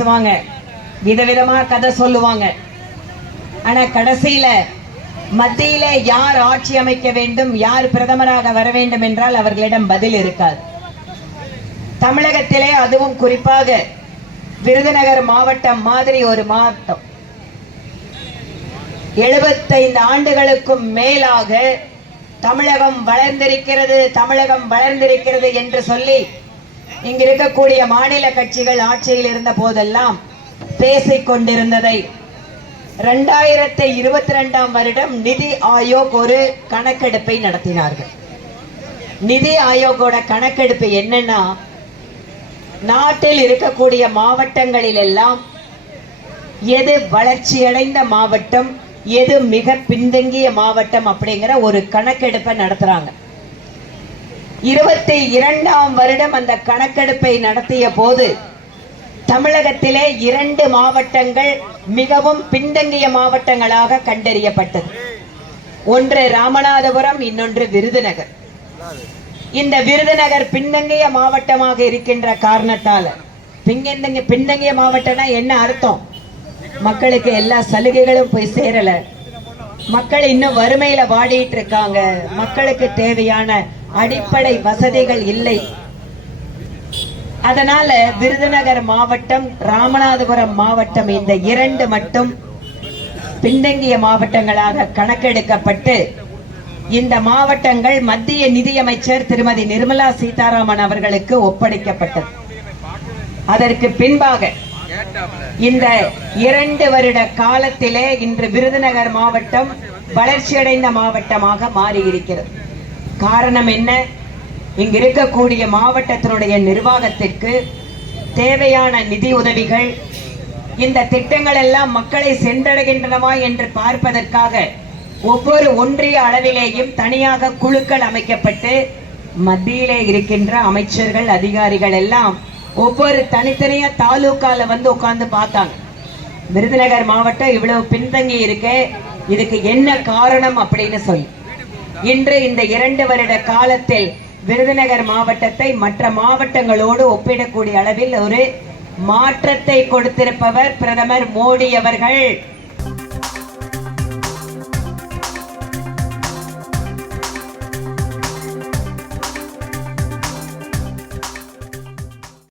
பேசுவாங்க, விதவிதமா கதை சொல்லுவாங்க. ஆனா கடைசியில மத்தியில யார் ஆட்சி அமைக்க வேண்டும், யார் பிரதமராக வர வேண்டும் என்றால் அவர்களிடம் பதில் இருக்காது. தமிழகத்திலே அதுவும் குறிப்பாக விருதுநகர் மாவட்டம் மாதிரி ஒரு மாவட்டம் 75 ஆண்டுகளுக்கும் மேலாக தமிழகம் வளர்ந்திருக்கிறது, தமிழகம் வளர்ந்திருக்கிறது என்று சொல்லி இங்கு இருக்கக்கூடிய மாநில கட்சிகள் ஆட்சியில் இருந்த போதெல்லாம் பேசிக் கொண்டிருந்ததை 2022ஆம் வருடம் நிதி ஆயோக் ஒரு கணக்கெடுப்பை நடத்தினார்கள். நிதி ஆயோகோட கணக்கெடுப்பு என்னன்னா, நாட்டில் இருக்கக்கூடிய மாவட்டங்களில் எல்லாம் எது வளர்ச்சியடைந்த மாவட்டம், எது மிக பின்தங்கிய மாவட்டம் அப்படிங்கிற ஒரு கணக்கெடுப்பை நடத்துறாங்க. 22ஆம் வருடம் அந்த கணக்கெடுப்பை நடத்திய போது தமிழகத்திலே 2 மாவட்டங்கள் மிகவும் பின்தங்கிய மாவட்டங்களாக கண்டறியப்பட்டது. ஒன்று ராமநாதபுரம், இன்னொன்று விருதுநகர். இந்த விருதுநகர் பின்தங்கிய மாவட்டமாக இருக்கின்ற காரணத்தால, பின்தங்கிய மாவட்டம்னா என்ன அர்த்தம்? மக்களுக்கு எல்லா சலுகைகளும் போய் சேரல, மக்கள் இன்னும் வறுமையில வாடிட்டு இருக்காங்க, மக்களுக்கு தேவையான அடிப்படை வசதிகள் இல்லை. அதனால விருதுநகர் மாவட்டம், ராமநாதபுரம் மாவட்டம், இந்த 2 மட்டும் பின்தங்கிய மாவட்டங்களாக கணக்கெடுக்கப்பட்டு இந்த மாவட்டங்கள் மத்திய நிதியமைச்சர் திருமதி நிர்மலா சீதாராமன் அவர்களுக்கு ஒப்படைக்கப்பட்டது. அதற்கு பின்பாக இந்த 2 வருட காலத்திலே இன்று விருதுநகர் மாவட்டம் வளர்ச்சியடைந்த மாவட்டமாக மாறியிருக்கிறது. காரணம் என்ன? இங்கு இருக்கக்கூடிய மாவட்டத்தினுடைய நிர்வாகத்திற்கு தேவையான நிதி உதவிகள், இந்த திட்டங்கள் எல்லாம் மக்களை சென்றடைகின்றனவா என்று பார்ப்பதற்காக ஒவ்வொரு ஒன்றிய அளவிலேயும் தனியாக குழுக்கள் அமைக்கப்பட்டு மத்தியிலே இருக்கின்ற அமைச்சர்கள், அதிகாரிகள் எல்லாம் ஒவ்வொரு தனித்தனியா தாலுக்கால வந்து உட்கார்ந்து பார்த்தாங்க. விருதுநகர் மாவட்டம் இவ்வளவு பின்தங்கி இருக்கே, இதுக்கு என்ன காரணம் அப்படின்னு சொல்லி இன்று இந்த 2 வருட காலத்தில் விருதுநகர் மாவட்டத்தை மற்ற மாவட்டங்களோடு ஒப்பிடக்கூடிய அளவில் ஒரு மாற்றத்தை கொடுத்திருப்பவர் பிரதமர் மோடி அவர்கள்.